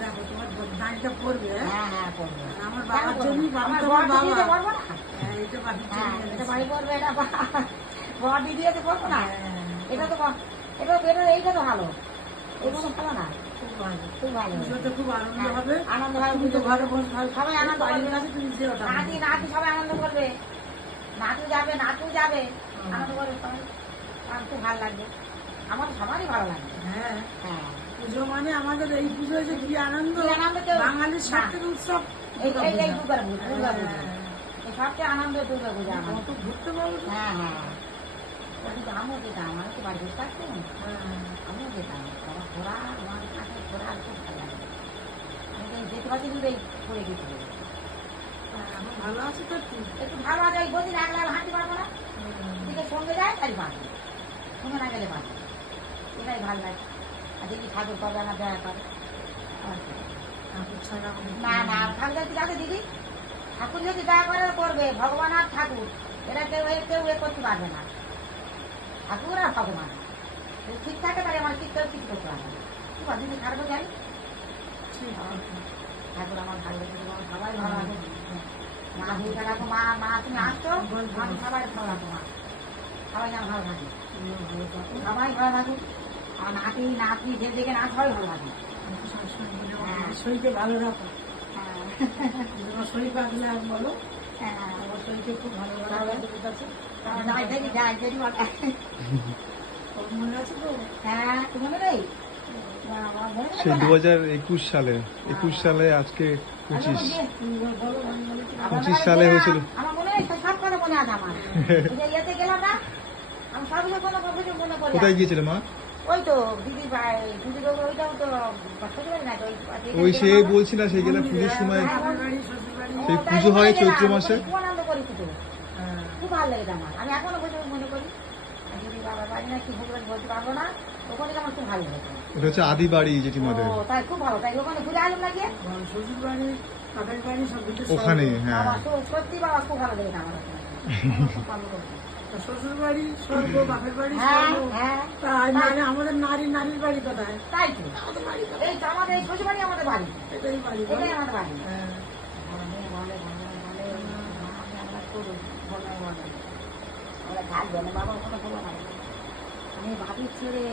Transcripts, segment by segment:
দেখো তোমার দাঁড়িটা পড়বে। হ্যাঁ হ্যাঁ করবো। আমার বাবার জন্য আমার তোমার বর বাবা দিদিতে করবো না। এটা বাড়ির হ্যাঁ জন্য এটা বাড়ি করবে, এটা বর দিদিতে করবো না। এটা তো এটা এটা এইটা তো ভালো, এইগুলো ভালো না, খুব ভালো, খুব ভালো। পুজোতে খুব আনন্দ হবে। আনন্দ হবে, তুমি তো ঘরে বসে সবাই আনন্দ বাড়ির করবে। কাছে তুমি যেও না। নাতি নাতি সবাই আনন্দ করবে, নাতু যাবে নাতু যাবে, আনন্দ করবে সবাই। আমার খুব ভালো লাগবে, আমার সবারই ভালো লাগবে। হ্যাঁ, হ্যাঁ পুজো মানে আমাদের এই পুজো যে কি আনন্দ, কি আনন্দ কেউ বাঙালির সবথেকে উৎসব। এই এই দুর্গা পুজো, দুর্গা পুজো এই সবচেয়ে আনন্দ দুর্গা পুজো আমার। কত ঘুরতে পারবো। হ্যাঁ হ্যাঁ কিন্তু আমিও যেতাম, আমি তো বাড়ি বসে থাকতাম, আমিও যেতাম। আমার ঘোরা, আমার কাছে ঘোরা আর খুব ভালো লাগে। আমি তো যেতে পারছি কিন্তু এই করে গেছি। এখন ভালো আছে তো একটু। একটু ভালো আছে, ওই বলছি একলা হাঁটতে পারবো না, দিকে সঙ্গে যায় তাই পারবো, সঙ্গে না গেলে পারবো, এটাই ভালো লাগে। আর দেখি ঠাকুর কবে আমার দেখা করে। ঠাকুর ছাড়া না না ঠাকুর কি আছে দিদি, ঠাকুর যদি দয়া করে করবে, ভগবান আর ঠাকুর এরা কেউ কেউ এ করতে পারবে না। ঠাকুর আর ভগবান যদি ঠিক থাকে তাহলে আমার ঠিক কেউ কিছু করতে পারবে না। কি বল দিদি, খারাপ যাই ঠাকুর আমার ভালো লাগে, সবাই ভালো লাগে। মা ভিড় রাখো, মা মা তুমি আসছো, আমি সবাই ভালো রাখো, মা সবাই যেন ভালো থাকে, সবাই ভালো থাকুক। আর নাতি নাতনি যে দেখে না সবাই ভালো থাকে। শরীরকে ভালো রাখো। হ্যাঁ তোমার শরীর বাঁচলে আর বলো। হ্যাঁ আমার শরীরকে খুব ভালো রাখো তোমার কাছে। যাই দেখি যাই দেখি তোর মনে আছে তো? হ্যাঁ তুমি নেই সে 2021 সালে, 21 সালে আজকে 25 25 সালে হয়েছিল। আমার মনে হয় সব কথা মনে আছে আমার। ওই যে ইয়েতে গেলাম না, আমি সব কোনো কিছু মনে করি। কোথায় গিয়েছিলে মা? ওই তো দিদির দিদির ওইটাও তো শ্বশুরবাড়ি না তো, ওই সে বলছি না, সেই গেলে পুজোর সময় বাবার বাড়ি, শ্বশুর বাড়ি। সেই পুজো হয় চৈত্র মাসে। খুব আনন্দ করি পুজো, খুব ভালো লেগেছে আমার। আমি এখনো পর্যন্ত মনে করি দিদি বাবার বাড়ি না কি ভুলবেন বলতে পারবো না, ওখানে আমার খুব ভালো লেগেছে। ওটা হচ্ছে আদি বাড়ি জেঠিমাদের। ও তাই খুব ভালো, তাই ওখানে ঘুরে আসলাম না গিয়ে। শ্বশুর বাড়ি, বাপের বাড়ি সব কিছু ওখানে হ্যাঁ বাবা সত্যি বাবা খুব ভালো লেগেছে আমার ওখানে। খুব ভালো লেগেছে। শ্বশুর বাড়ি স্বর্গ, বাপের বাড়ি হ্যাঁ স্বর্গ। হ্যাঁ তাই মানে আমাদের নারীর বাড়ি কোথায়? তাই তো, আমাদের বাড়ি কোথায়? এই তো আমাদের এই শ্বশুর বাড়ি আমাদের বাড়ি, এটাই বাড়ি। এটাই আমাদের বাড়ি। হ্যাঁ। বলে বলে বলে বলে আমরা করুন বলে বলে ওরা থাকবে না বাবা, ওখানে বলো না। আমি ভাবির ছেড়ে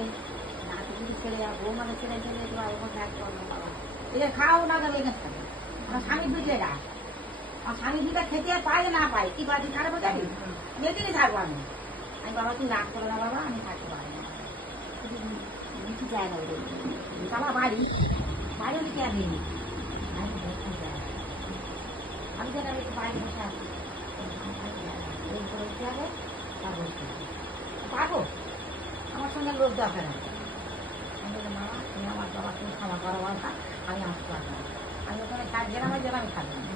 নাতিগুলি ছেড়ে আর বৌমাদের ছেড়ে ছেড়ে ওখানে থাকতে পারবো না বাবা। এটা খাও না গেলে এখানে থাকে আমার স্বামী বুঝলে না, আমার স্বামী যেটা খেতে আর পাই না পাই কি বাড়ি খারাপ হয়ে যাবি, এখানেই থাকবো আমি। আমি বাবা তুই রাগ করো না বাবা, আমি থাকতে পারি না, নিচু জায়গা ওই আমার বাড়ি বাড়ি উনি কে আমি আমি দেখতে যাই, আমি যেন একটু বাইরে বসে আছি এই করে উঠতে হবে তা বলতে পারবো, আমার সঙ্গে লোক দরকার আছে। আমি বলি মা তুমি আমার বাবা তুমি ক্ষমা করো বাবা, আমি আসতে পারবো না, আমি ওখানে গেলাম আমি থাকবো না।